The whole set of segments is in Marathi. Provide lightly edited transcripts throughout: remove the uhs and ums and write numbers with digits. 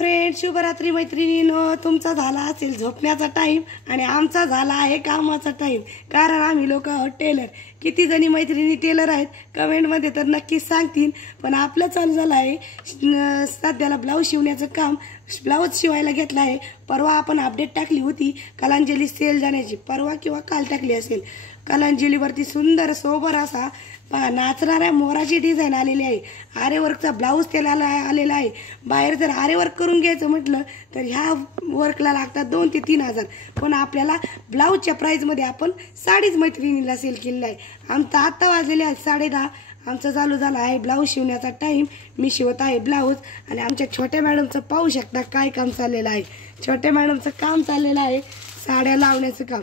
फ्रेंड, शुभरात्री मैत्रिणींनो. तुमचा झाला असेल झोपण्याचा टाइम आणि आमचा झाला आहे कामाचा टाइम, कारण आम्ही लोक आहोत टेलर. किती जणी मैत्रिणी टेलर आहेत कमेंटमध्ये तर नक्कीच सांगतील. पण आपलं चालू झालं आहे सध्याला ब्लाऊज शिवण्याचं काम. ब्लाऊज शिवायला घेतला आहे. परवा आपण अपडेट टाकली होती कलांजली सेल जाण्याची, परवा किंवा काल टाकली असेल. कलांजलीवरती सुंदर सोबर असा नाचणाऱ्या मोराची डिझाईन आलेली आहे. आरेवर्कचा ब्लाऊज त्याला आलेला आहे. बाहेर जर आरेवर्क करून घ्यायचं म्हटलं तर ह्या वर्कला लागतात 2 ते 3 हजार. पण आपल्याला ब्लाऊजच्या प्राईजमध्ये आपण साडीच मैत्रिणीला सेल केलेला आहे. आमचा आत्ता वाजलेले आहेत 10:30. आमचा चालू झाला आहे ब्लाऊज शिवण्याचा टाइम. मी शिवत आहे ब्लाऊज आणि आमच्या छोट्या मॅडमचं पाहू शकता काय काम चाललेलं आहे. छोट्या मॅडमचं काम चाललेलं आहे साड्या लावण्याचं काम.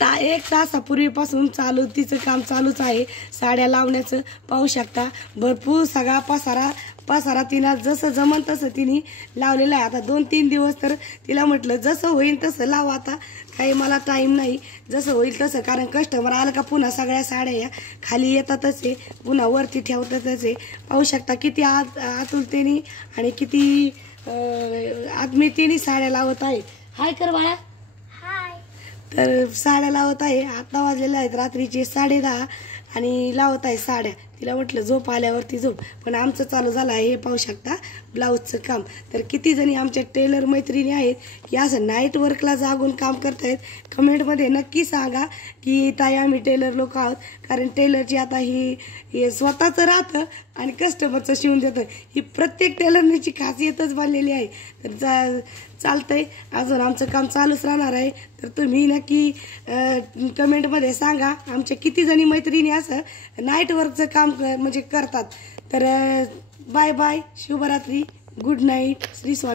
1 तासापूर्वीपासून तिचं काम चालूच आहे साड्या लावण्याचं. पाहू शकता भरपूर सगळा पसारा तिला जसं जमन तसं तिने लावलेलं आहे. आता 2-3 दिवस तर तिला म्हटलं जसं होईल तसं लाव, आता काही मला टाईम नाही, जसं होईल तसं. कारण कस्टमर आलं का पुन्हा सगळ्या साड्या या खाली येतातच आहे, पुन्हा वरती ठेवतातच आहे. पाहू शकता किती आतुरतेने आणि किती आत्मीयतेने साड्या लावत आहे. हाय कर बाळा. तर साड्या लावत आहे. आता वाजलेल्या आहेत रात्रीचे 10:30 आणि लावत आहे साड्या. तिला म्हटलं झोप आल्यावरती झोप. पण आमचं चालू झालं आहे हे पाहू शकता ब्लाऊजचं काम. तर किती जणी आमच्या टेलर मैत्रिणी आहेत की असं नाईट वर्कला जागून काम करतायत, कमेंटमध्ये नक्की सांगा की ताई आम्ही टेलर लोक आहोत. कारण टेलरची आता ही स्वतःचं राहतं आणि कस्टमरचं शिवून देतं, ही प्रत्येक टेलरची खासियतच बनलेली आहे. तर चालतंय, अजून आमचं काम चालूच राहणार आहे. तर तुम्ही नक्की कमेंटमध्ये सांगा आमच्या किती जणी मैत्रिणी असं नाईट वर्कचं काम म्हणजे करतात. तर बाय बाय, शुभरात्री, गुड नाईट, श्री स्वामी.